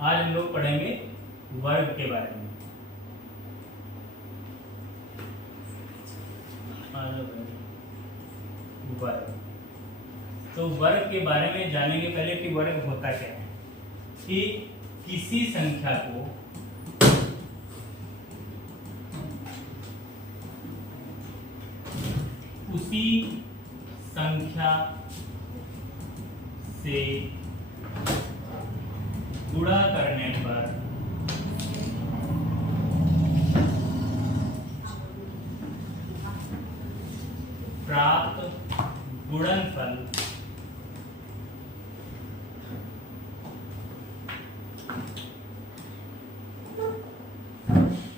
आज हम लोग पढ़ेंगे वर्ग के बारे में। वर्ग, तो वर्ग के बारे में जानेंगे पहले कि वर्ग होता क्या है। कि किसी संख्या को उसी संख्या से गुणा करने पर प्राप्त गुणनफल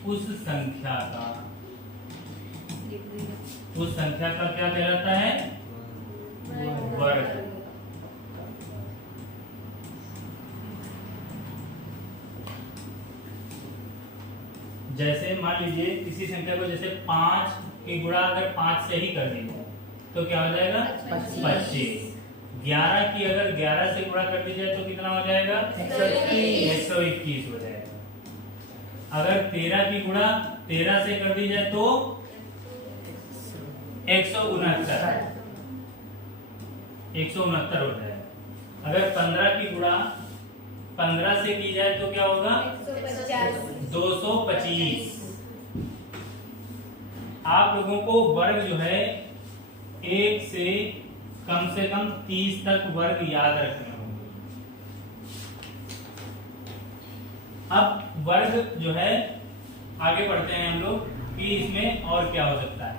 उस संख्या का क्या कहलाता है? वर्ग। जैसे मान लीजिए किसी संख्या को जैसे 5 की गुणा अगर 5 से ही कर दी जाए तो क्या हो जाएगा? 25। 11 की अगर 11 से गुणा कर दी जाए तो कितना हो जाएगा? 121 हो जाएगा। अगर 13 की गुणा 13 से कर दी जाए तो 169 हो जाएगा। अगर 15 की गुणा 15 से की जाए तो क्या होगा? 225। आप लोगों को वर्ग जो है 1 से कम 30 तक वर्ग याद रखने होंगे। अब वर्ग जो है आगे बढ़ते हैं हम लोग कि इसमें और क्या हो सकता है।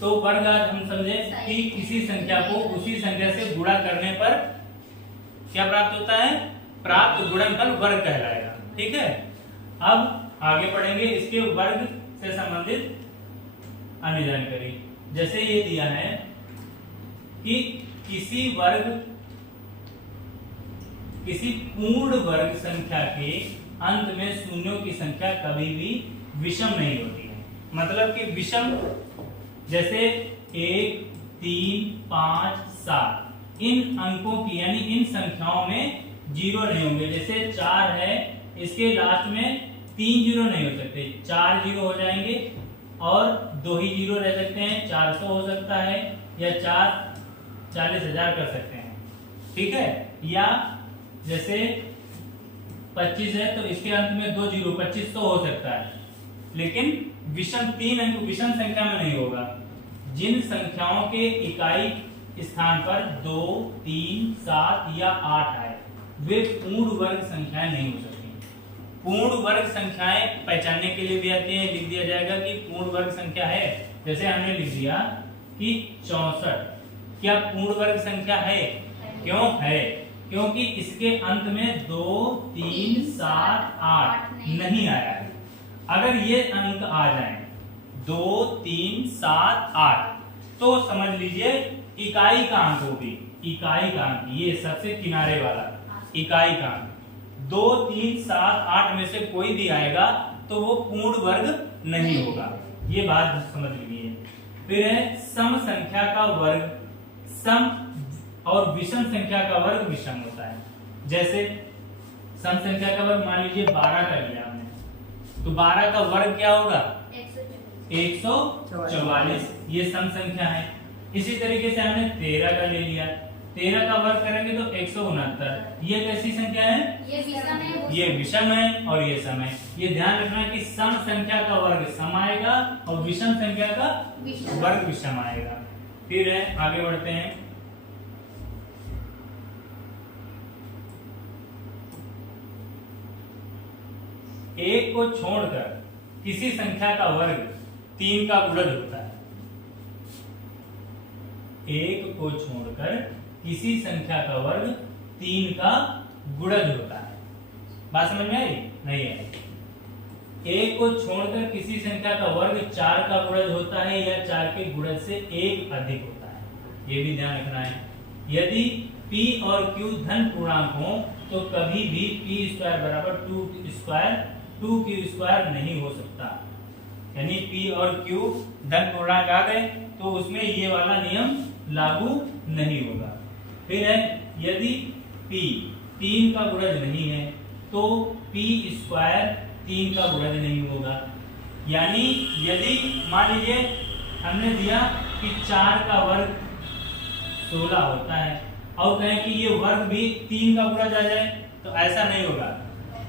तो वर्ग आज हम समझे कि किसी संख्या को उसी संख्या से गुणा करने पर क्या प्राप्त होता है? प्राप्त गुणनफल वर्ग कहलाएगा। ठीक है, अब आगे पढ़ेंगे इसके वर्ग से संबंधित अन्य जानकारी। जैसे ये दिया है कि किसी पूर्ण वर्ग संख्या के अंत में शून्यों की संख्या कभी भी विषम नहीं होती है। मतलब कि विषम जैसे 1, 3, 5, 7 इन अंकों की यानी इन संख्याओं में जीरो नहीं होंगे। जैसे 4 है, इसके लास्ट में 3 जीरो नहीं हो सकते, 4 जीरो हो जाएंगे और 2 ही जीरो रह सकते हैं। 400 हो सकता है या 40,000 कर सकते हैं। ठीक है, या जैसे 25 है तो इसके अंत में 2 जीरो 2500 हो सकता है, लेकिन विषम 3 अंक विषम संख्या में नहीं होगा। जिन संख्याओं के इकाई स्थान पर 2, 3, 7 या 8 आए वे पूर्ण वर्ग संख्याएं नहीं हो सकती। पूर्ण वर्ग संख्याएं पहचानने के लिए भी आती है, लिख दिया जाएगा कि पूर्ण वर्ग संख्या है। जैसे हमने लिख दिया कि 64 क्या पूर्ण वर्ग संख्या है? क्यों है? क्योंकि इसके अंत में 2, 3, 7, 8 नहीं आया है। अगर ये अंक आ जाएं 2, 3, 7, 8 तो समझ लीजिए इकाई का अंक होगी। इकाई का अंक ये सबसे किनारे वाला इकाई का अंक 2, 3, 7, 8 में से कोई भी आएगा तो वो पूर्ण वर्ग नहीं होगा। ये बात समझ लीजिए। फिर है सम संख्या का वर्ग सम और विषम संख्या का वर्ग विषम होता है। जैसे सम संख्या का वर्ग मान लीजिए 12 कर लिया हमने, तो 12 का वर्ग क्या होगा? 144। ये सम संख्या है। इसी तरीके से हमने 13 का ले लिया, 13 का वर्ग करेंगे तो 169। ये कैसी संख्या है? ये विषम है। ये विषम है और ये सम है। ये ध्यान रखना कि सम संख्या का वर्ग सम आएगा और विषम संख्या का वर्ग विषम आएगा। फिर है आगे बढ़ते हैं। एक को छोड़कर किसी संख्या का वर्ग 3 का गुणज होता है। एक को छोड़कर किसी संख्या का वर्ग 3 का गुणज होता है। बात समझ में आई? नहीं आई? एक को छोड़कर किसी संख्या का वर्ग 4 का गुणज होता है या 4 के गुणज से 1 अधिक होता है। ये भी ध्यान रखना है। यदि P और Q धन पूर्णांक हो तो कभी भी P² बराबर 2Q² नहीं हो सकता। यानी P और Q धन पूर्णांक आ गए तो उसमें ये वाला नियम लागू नहीं होगा। फिर है यदि P 3 का गुणज नहीं है तो p स्क्वायर 3 का गुणज नहीं होगा। यानी यदि मान लीजिए हमने दिया कि 4 का वर्ग 16 होता है और कहें कि ये वर्ग भी 3 का गुणज आ जाए, तो ऐसा नहीं होगा।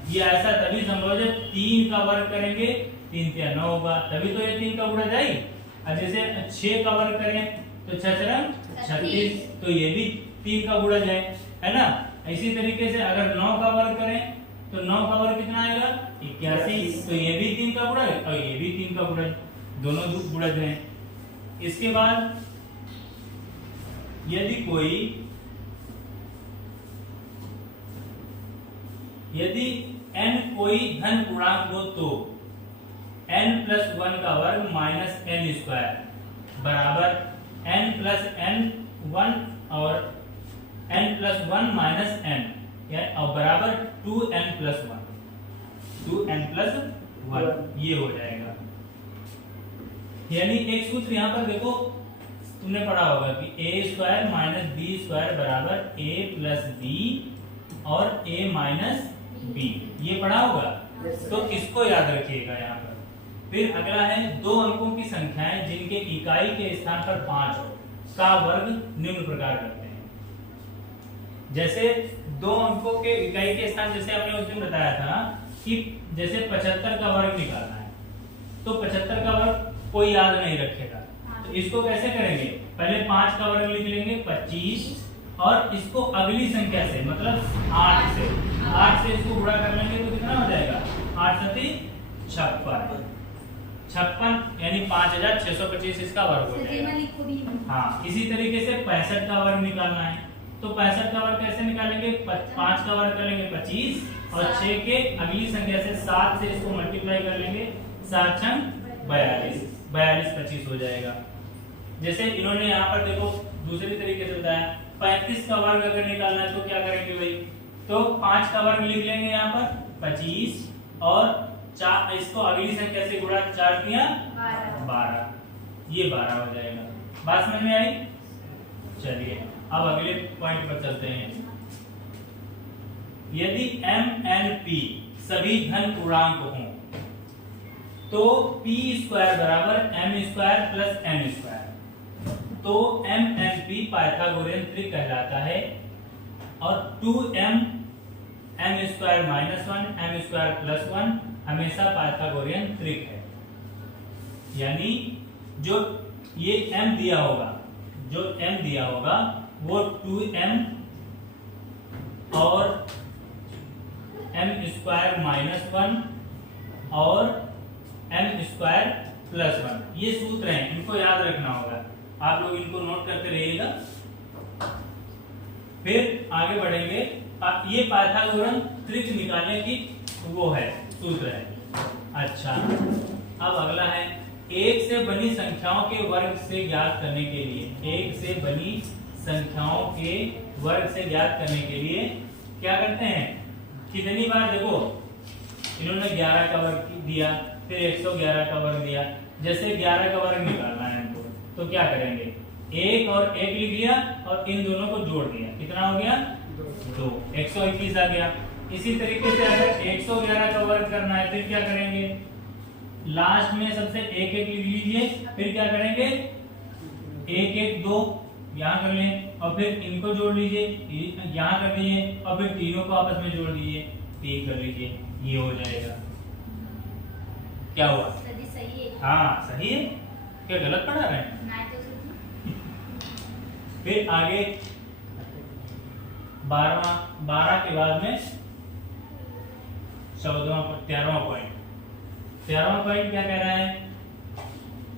ये ऐसा तभी संभव है 3 का वर्ग करेंगे 3 से 9 होगा, तभी तो ये 3 का गुणज आई। और जैसे 6 का वर्ग करें तो 6 6 36, तो ये भी 3 का गुणज है ना। इसी तरीके से अगर 9 का वर्ग करें तो 9 का वर्ग कितना आएगा 81, तो ये भी 3 का गुणज और ये भी 3 का गुणज, दोनों गुणज हैं। इसके बाद यदि n कोई धन पूर्णांक हो तो n+1 का वर्ग माइनस n स्क्वायर बराबर n+n1 और n+1 माइनस n, और बराबर 2n+1 ये हो जाएगा। यानी एक सूत्र यहाँ पर देखो तुमने पढ़ा होगा कि a square minus b square बराबर a प्लस बी और a माइनस बी, ये पढ़ा होगा। तो इसको याद रखिएगा यहाँ पर। फिर अगला है 2 अंकों की संख्याएं जिनके इकाई के स्थान पर 5 हो का वर्ग निम्न प्रकार करते हैं। जैसे 2 अंकों के इकाई के स्थान, जैसे हमने उस दिन बताया था कि जैसे 75 का वर्ग निकालना है तो 75 का वर्ग कोई याद नहीं रखेगा, तो इसको कैसे करेंगे, पहले 5 का वर्ग लिख लेंगे 25 और इसको अगली संख्या से मतलब 8 से इसको गुणा कर लेंगे तो कितना हो जाएगा 8 सती 56 यानी 5625 इसका वर्ग हो जाएगा। हाँ, इसी तरीके से 65 का वर्ग निकालना है तो 65 का वर्ग कैसे निकालेंगे, 5 का वर्ग करेंगे 25 और 6 के अगली संख्या से 7 से इसको मल्टीप्लाई कर लेंगे, 7 छंग 42 25 हो जाएगा। जैसे इन्होंने यहाँ पर देखो दूसरे तरीके से बताया 35 का वर्ग अगर निकालना है तो क्या करेंगे भाई, तो 5 का वर्ग लिख लेंगे यहाँ पर 25 और 4 इसको अगली संख्या से गुणा 4 किया 12, ये 12 हो जाएगा। बात समझ में आई? चलिए अब अगले पॉइंट पर चलते हैं। यदि m n p सभी धन पूर्णांक हों तो p स्क्वायर बराबर m square plus n square, तो m n p पाइथागोरियन त्रिक कहलाता है। और 2m m square minus 1 m square plus 1 हमेशा पाइथागोरियन त्रिक है। यानी जो ये m दिया होगा वो 2m और m स्क्वायर माइनस 1 और m स्क्वायर प्लस 1, ये सूत्र हैं, इनको याद रखना होगा। आप लोग इनको नोट करते रहिएगा। फिर आगे बढ़ेंगे, ये पाइथागोरन त्रिक निकालने की वो है सूत्र है। अच्छा, अब अगला है 1 से बनी संख्याओं के वर्ग से ज्ञात करने के लिए, 1 से बनी संख्याओं के वर्ग से ज्ञात करने के लिए क्या करते हैं, कितनी बार देखो इन्होंने 11 का वर्ग दिया, फिर 111 का वर्ग दिया। जैसे 11 का वर्ग निकालना है इनको तो क्या करेंगे, 1 और 1 लिख लिया और इन दोनों को जोड़ दिया, कितना हो गया 2, 121 आ गया। इसी तरीके से अगर 111 का वर्ग करना है फिर क्या करेंगे, लास्ट में सबसे 1 1 लिख लीजिए, फिर क्या करेंगे 1 1 2 यहाँ कर लें और फिर इनको जोड़ लीजिए, यहाँ कर लीजिए और फिर तीनों को आपस में जोड़ दीजिए, 3 कर लीजिए, ये हो जाएगा। क्या हुआ, सही है? हाँ सही है, क्या गलत पढ़ा रहे हैं? फिर आगे 12 के बाद में 13वां पॉइंट क्या कह रहा है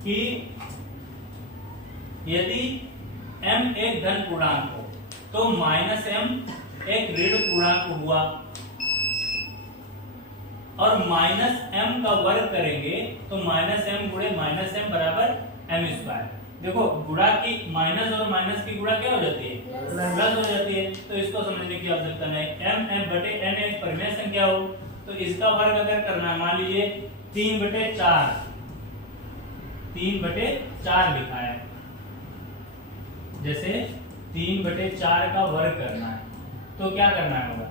कि यदि m एक धन पूर्णांक हो तो माइनस m एक ऋण पूर्णांक हुआ और माइनस m का वर्ग करेंगे तो माइनस m गुणे माइनस m बराबर m स्क्वायर। देखो गुणा की माइनस और माइनस की गुणा क्या हो जाती है, प्लस हो जाती है, तो इसको समझने की आवश्यकता नहीं। m m बटे n एक परिमेय संख्या हो तो इसका वर्ग अगर करना है, मान लीजिए 3/4 लिखा है, जैसे 3/4 का वर्ग करना है तो क्या करना होगा,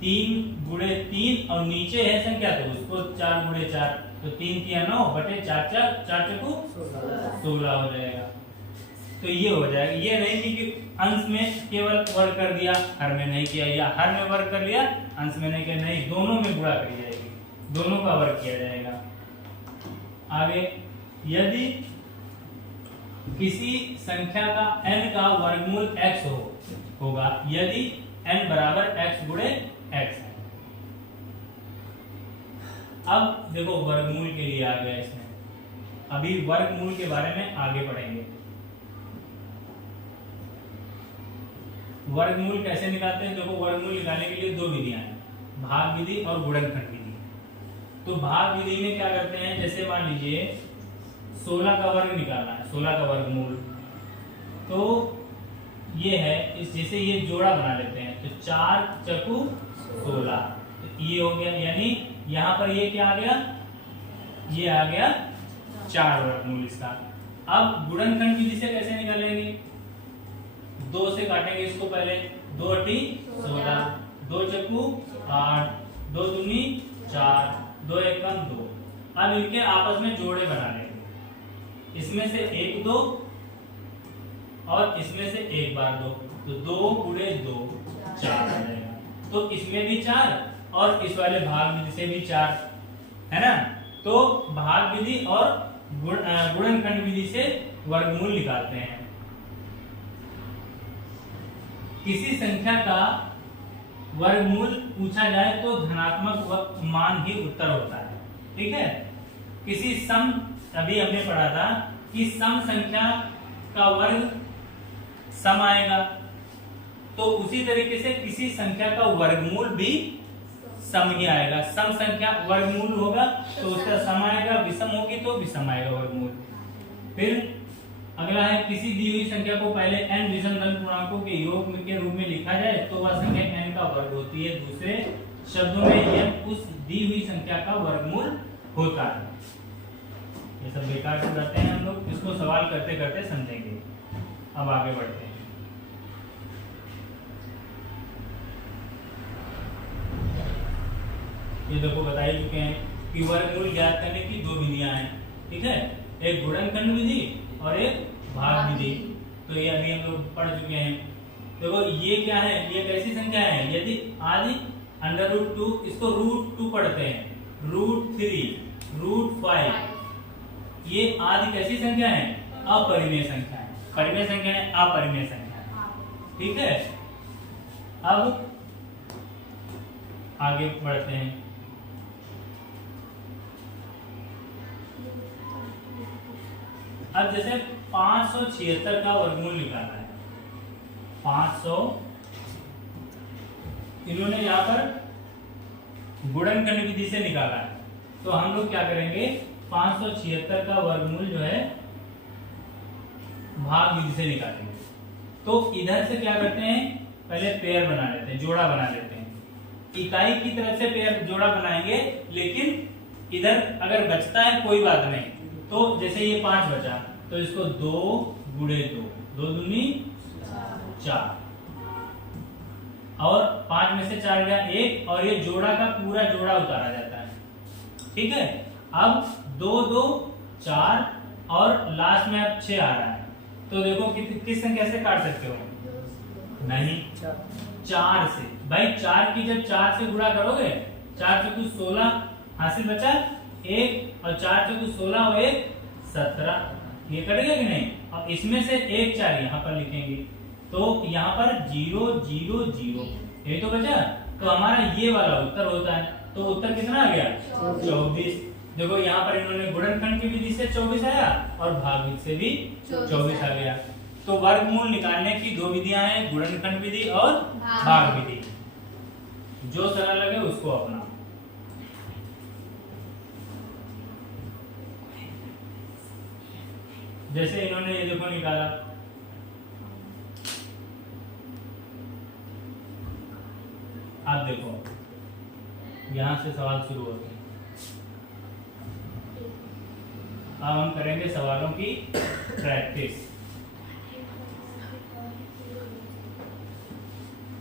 3 गुणे 3 और नीचे है संख्या तो उसको 4 गुणे 4, तो 3 3 9 बटे 4 4 चकू 16 हो जाएगा। तो ये हो जाएगा। ये नहीं कि अंश में केवल वर्ग कर दिया, हर में नहीं किया, या हर में वर्ग कर लिया अंश में नहीं किया, नहीं, दोनों में गुणा करी जाएगी, दोनों का वर्ग किया जाएगा। आगे, यदि किसी संख्या का n का वर्गमूल x होगा, यदि n बराबर x गुणे x है। अब देखो वर्गमूल के लिए आ गया इसमें, अभी वर्गमूल के बारे में आगे पढ़ेंगे। वर्गमूल कैसे निकालते हैं? देखो वर्गमूल निकालने के लिए दो विधियां हैं, भाग विधि और गुणनखंड विधि। तो भाग विधि में क्या करते हैं, जैसे मान लीजिए 16 का वर्ग निकालना है, 16 का वर्गमूल, तो ये है इस जैसे ये जोड़ा बना लेते हैं, तो 4 चकू 16, तो ये हो गया, यानी यहाँ पर ये क्या आ गया, ये आ गया 4 वर्गमूल इसका। अब गुणनखंड विधि से कैसे निकालेंगे? 2 से काटेंगे इसको पहले, 2 अठी 16, 2 चक्कू 8, 2 दूनी 4, 2 एकम 2। अब इनके आपस में जोड़े बना लेंगे, इसमें से 1 2 और इसमें से 1 बार 2, तो 2 गुणे 2 4 आ जाएगा। तो इसमें भी 4 और इस वाले भाग विधि से भी 4 है ना। तो भाग विधि और गुणनखंड विधि से वर्गमूल निकालते हैं। किसी संख्या का वर्गमूल पूछा जाए तो धनात्मक मान ही उत्तर होता है, ठीक है। किसी सम, अभी हमने पढ़ा था कि सम संख्या का वर्ग सम आएगा, तो उसी तरीके से किसी संख्या का वर्गमूल भी सम ही आएगा। सम संख्या वर्गमूल होगा तो उसका सम आएगा, विषम होगी तो विषम आएगा वर्गमूल। फिर अगला है, किसी दी हुई संख्या को पहले n विषम धन पूर्णांकों के योग के रूप में लिखा जाए तो वह संख्या n का वर्ग होती है। दूसरे शब्दों में यह उस दी हुई संख्या का वर्गमूल होता है। ये सब बेकार से करते हैं हम लोग, इसको सवाल करते करते समझेंगे। अब आगे बढ़ते हैं। ये देखो बता ही चुके हैं कि वर्गमूल ज्ञात करने की दो विधियां हैं, ठीक है, एक गुणनखंड विधि और एक भाग विधि। तो ये अभी हम लोग पढ़ चुके हैं। देखो ये क्या है, ये कैसी संख्या है, यदि आदि √2, इसको √2 पढ़ते हैं, √3, √5, ये आदि कैसी संख्या है, अपरिमेय संख्या है। परिमेय संख्या है, अपरिमेय संख्या है, ठीक है। अब आगे बढ़ते हैं। अब जैसे 576 का वर्गमूल निकालना है, 500, इन्होंने यहाँ पर गुणनखंड विधि से निकाला है, तो हम लोग क्या करेंगे, 576 का वर्गमूल जो है भाग विधि से निकालेंगे। तो इधर से क्या करते हैं, पहले पेयर बना लेते हैं, जोड़ा बना लेते हैं। इकाई की तरफ से पेयर जोड़ा बनाएंगे, लेकिन इधर अगर बचता है कोई बात नहीं, तो जैसे ये 5 बचा तो इसको 2 गुणे 2, 2 दूनी 4, और 5 में से 4 गया 1, और ये जोड़ा का पूरा जोड़ा उतारा जाता है, ठीक है। अब 2 2 4 और लास्ट में अब 6 आ रहा है, तो देखो किस संख्या से काट सकते हो, नहीं 4 से। भाई 4 की जब 4 से गुणा करोगे, 4 से कुछ 16 हासिल बचा 1, और 4 से कुछ 16 और 1 17, ये कटेगा कि नहीं। और इसमें से 1 4 यहाँ पर लिखेंगे, तो यहाँ पर 0 0 0, ये तो बचा, तो हमारा ये वाला उत्तर होता है। तो उत्तर कितना आ गया, 24। देखो यहाँ पर इन्होंने गुणनखंड की विधि से 24 आया और भाग विधि से भी 24 आ गया। तो वर्गमूल निकालने की दो विधियां हैं, गुणनखंड विधि और भाग विधि, जो सरल लगे उसको अपना। जैसे इन्होंने ये देखो निकाला, आप देखो यहां से सवाल शुरू होते हैं। अब हम करेंगे सवालों की प्रैक्टिस।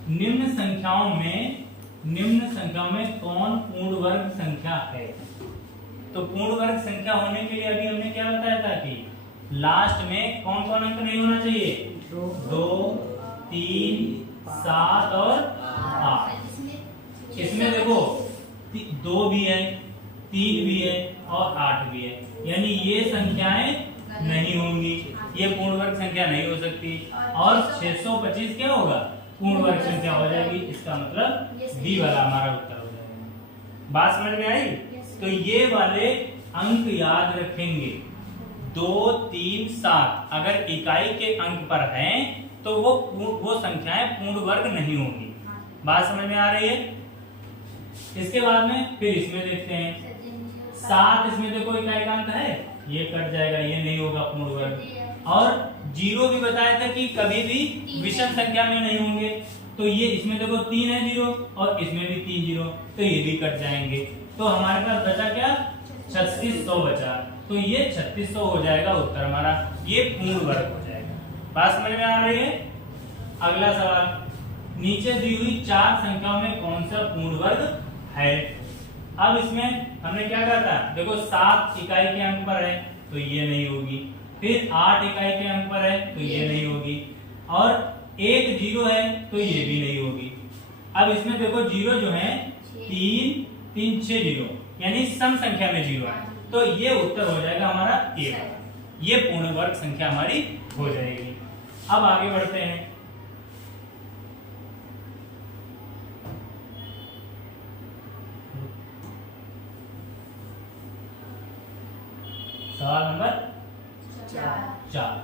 निम्न संख्याओं में निम्न संख्याओं में कौन पूर्ण वर्ग संख्या है। तो पूर्ण वर्ग संख्या होने के लिए अभी हमने क्या बताया था कि लास्ट में कौन कौन अंक नहीं होना चाहिए, 2, 3, 7 और 8। इसमें देखो 2 भी है, 3 भी है और 8 भी है, यानी ये संख्याएं नहीं होंगी, ये पूर्ण वर्ग संख्या नहीं हो सकती। और 625 क्या होगा, पूर्ण वर्ग संख्या हो जाएगी। इसका मतलब बी वाला हमारा उत्तर हो जाएगा। बात समझ में आई? तो ये वाले अंक याद रखेंगे, 2, 3, 7 अगर इकाई के अंक पर हैं तो वो संख्याएं पूर्ण वर्ग नहीं होंगी। बात समझ में आ रही है? इसके बाद में फिर इसमें देखते हैं 7, इसमें देखो इकाई का अंक है, ये कट जाएगा, ये नहीं होगा पूर्ण वर्ग। और 0 भी बताया था कि कभी भी विषम संख्या में नहीं होंगे, तो ये इसमें देखो 3 है 0 और इसमें भी 3 0, तो ये भी कट जाएंगे। तो हमारे पास बचा क्या, 3600 बचा, तो ये 3600 हो जाएगा उत्तर हमारा, ये पूर्ण वर्ग हो जाएगा। बात समझ में आ रही है? अगला सवाल, नीचे दी हुई 4 संख्याओं में कौन सा पूर्ण वर्ग है। अब इसमें हमने क्या कहा था, देखो 7 इकाई के अंक पर है तो ये नहीं होगी, फिर 8 इकाई के अंक पर है तो ये नहीं होगी, और 1 0 है तो ये भी नहीं होगी। अब इसमें देखो 0 जो है 3 3 6 0, यानी सम संख्या में 0 है, तो ये उत्तर हो जाएगा हमारा 1, ये पूर्ण वर्ग संख्या हमारी हो जाएगी। अब आगे बढ़ते हैं, सवाल नंबर 4।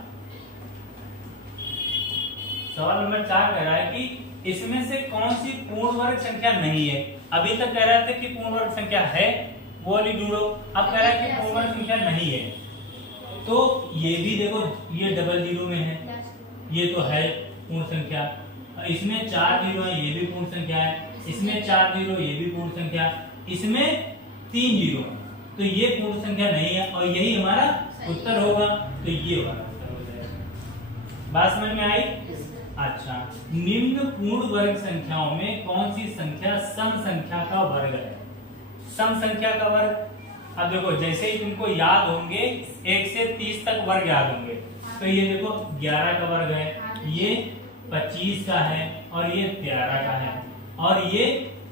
सवाल नंबर 4 कह रहा है कि इसमें से कौन सी पूर्ण वर्ग संख्या नहीं है। अभी तक कह रहे थे कि पूर्ण वर्ग संख्या है, वो वाली ढूंढो। अब कह रहा है कि पूर्ण वर्ग संख्या नहीं है, तो ये भी देखो ये डबल 0 में है, ये तो है पूर्ण संख्या। इसमें 4 0 है, ये भी पूर्ण संख्या है, इसमें 4 0, ये भी पूर्ण संख्या, इसमें 3 0, तो ये पूर्ण संख्या नहीं है और यही हमारा उत्तर होगा, तो ये वाला उत्तर हो जाएगा। बात समझ में आई? अच्छा, निम्न पूर्ण वर्ग संख्याओं में कौन सी संख्या सम संख्या का वर्ग है। सम संख्या का वर्ग, अब देखो जैसे ही तुमको याद होंगे 1 से 30 तक वर्ग याद होंगे, तो ये देखो 11 का वर्ग है, ये 25 का है और ये 13 का है और ये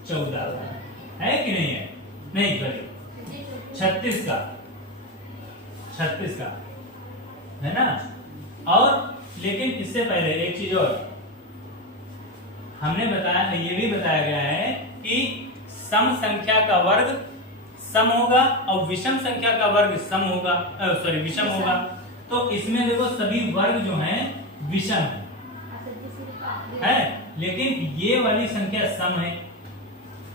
14 का है कि नहीं है? नहीं, करिए 36 का है ना। और लेकिन इससे पहले एक चीज और हमने बताया, ये भी बताया गया है कि सम संख्या का वर्ग सम होगा और विषम संख्या का वर्ग विषम होगा। तो इसमें देखो सभी वर्ग जो हैं विषम है, लेकिन ये वाली संख्या सम है,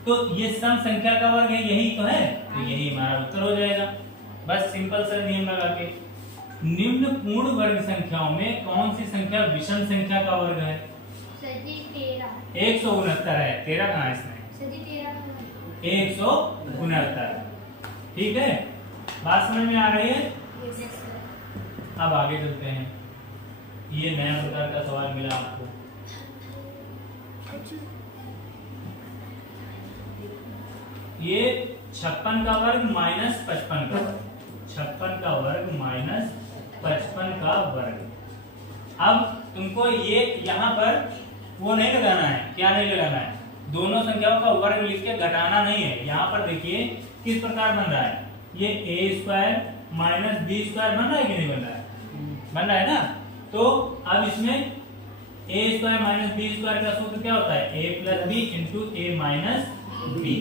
तो ये सम संख्या का वर्ग है, यही तो है, तो यही हमारा उत्तर हो जाएगा। बस सिंपल सा नियम लगा के, निम्न पूर्ण वर्ग संख्याओं में कौन सी संख्या विषम संख्या का वर्ग है? 169 है, 13 कहाँ है इसमें? 169। ठीक है, बात समझ में आ रही है? अब आगे चलते हैं, ये नया प्रकार का सवाल मिला आपको। ये 56 का वर्ग माइनस 55 का, 56 का वर्ग माइनस 55 का वर्ग। अब तुमको ये यहाँ पर वो नहीं लगाना है, क्या नहीं लगाना है, दोनों संख्याओं का वर्ग लिख के घटाना नहीं है। यहाँ पर देखिए किस प्रकार बन रहा है, ये a² माइनस b² बन रहा है कि नहीं बन रहा है? बन रहा है ना। तो अब इसमें a² माइनस b² का सूत्र क्या होता है? a plus b into a minus b.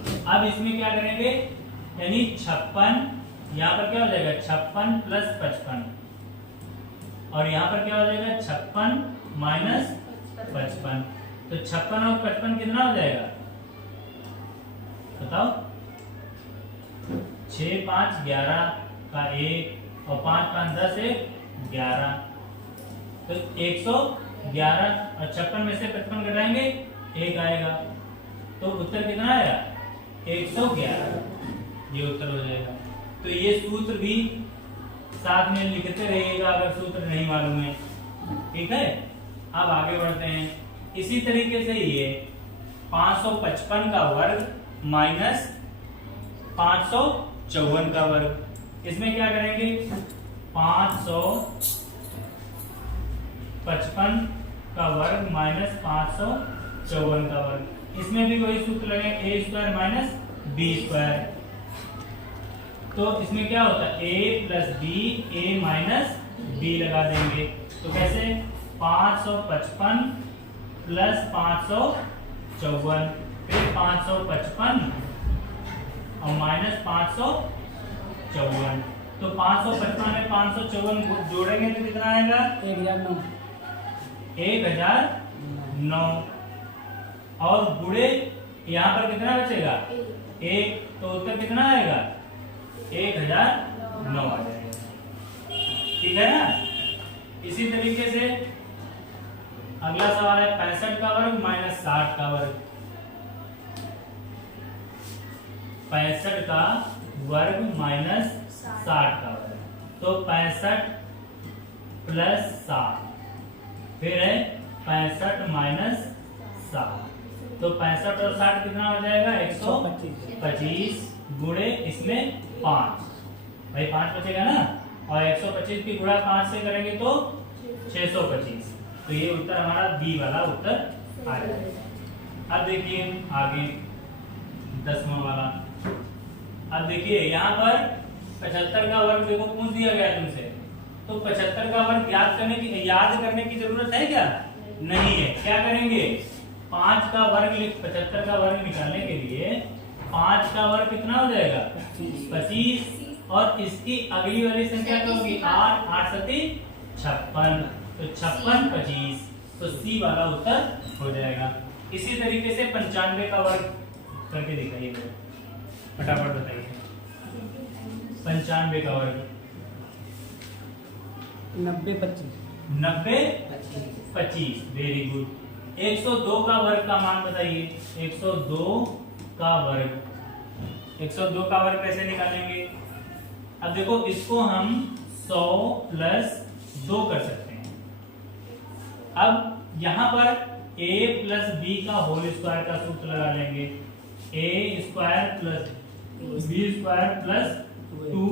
अब इसमें क्या करेंगे, यानी 56, यहाँ पर क्या हो जाएगा 56 प्लस 55, और यहाँ पर क्या हो जाएगा 56 माइनस 55। तो 56 और 55 कितना हो जाएगा बताओ? 6 5 11 का 1 और 5 5 10 11, तो 111 और 56 में से 55 घटाएंगे 1 आएगा, तो उत्तर कितना आया? 111, ये उत्तर हो जाएगा। तो ये सूत्र भी साथ में लिखते रहिएगा अगर सूत्र नहीं मालूम है, ठीक है। अब आगे बढ़ते हैं, इसी तरीके से ये 555 का वर्ग माइनस 554 का वर्ग। इसमें क्या करेंगे, 555 का वर्ग माइनस 554 का वर्ग। इसमें भी वही सूत्र लगेगा, a square minus b square. तो इसमें क्या होता है, a plus b, a minus b लगा देंगे। तो कैसे, 555 प्लस 554, फिर 555 और माइनस 554। तो 555 में 554 जोड़ेंगे तो कितना आएगा, 1009। और गुणे यहाँ पर कितना बचेगा, 1, तो उत्तर कितना आएगा, 1009 आ जाएगा। ठीक है ना। इसी तरीके से अगला सवाल है 65 का वर्ग माइनस 60 का वर्ग। 65 का वर्ग माइनस 60 का वर्ग, तो 65 प्लस 60, फिर है 65 माइनस 60। तो 65 और 60 कितना हो जाएगा, 125 गुणे इसमें 5, भाई 5 बचेगा ना, और 125 की गुणा 5 से करेंगे तो 625। तो ये उत्तर हमारा बी वाला उत्तर आ जाएगा। अब देखिए आगे 10वां वाला। अब देखिए यहाँ पर 75 का वर्ग देखो पूछ दिया गया तुमसे, तो 75 का वर्ग याद करने की जरूरत है क्या, नहीं है। क्या करेंगे, 5 का वर्ग 75 का वर्ग निकालने के लिए 5 का वर्ग कितना हो जाएगा, 25, और इसकी अगली वाली संख्या क्या होगी, 8, 8 सती 56, तो 56 25, तो सी वाला उत्तर हो जाएगा। इसी तरीके से 95 का वर्ग करके दिखाइए, फटाफट बताइए। 95 का वर्ग 90 25, वेरी गुड। 102 का वर्ग का मान बताइए, 102 का वर्ग, 102 का वर्ग कैसे निकालेंगे। अब देखो इसको हम 100 प्लस 2 कर सकते हैं। अब यहां पर a प्लस बी का होल स्क्वायर का सूत्र लगा लेंगे, a square plus b square plus 2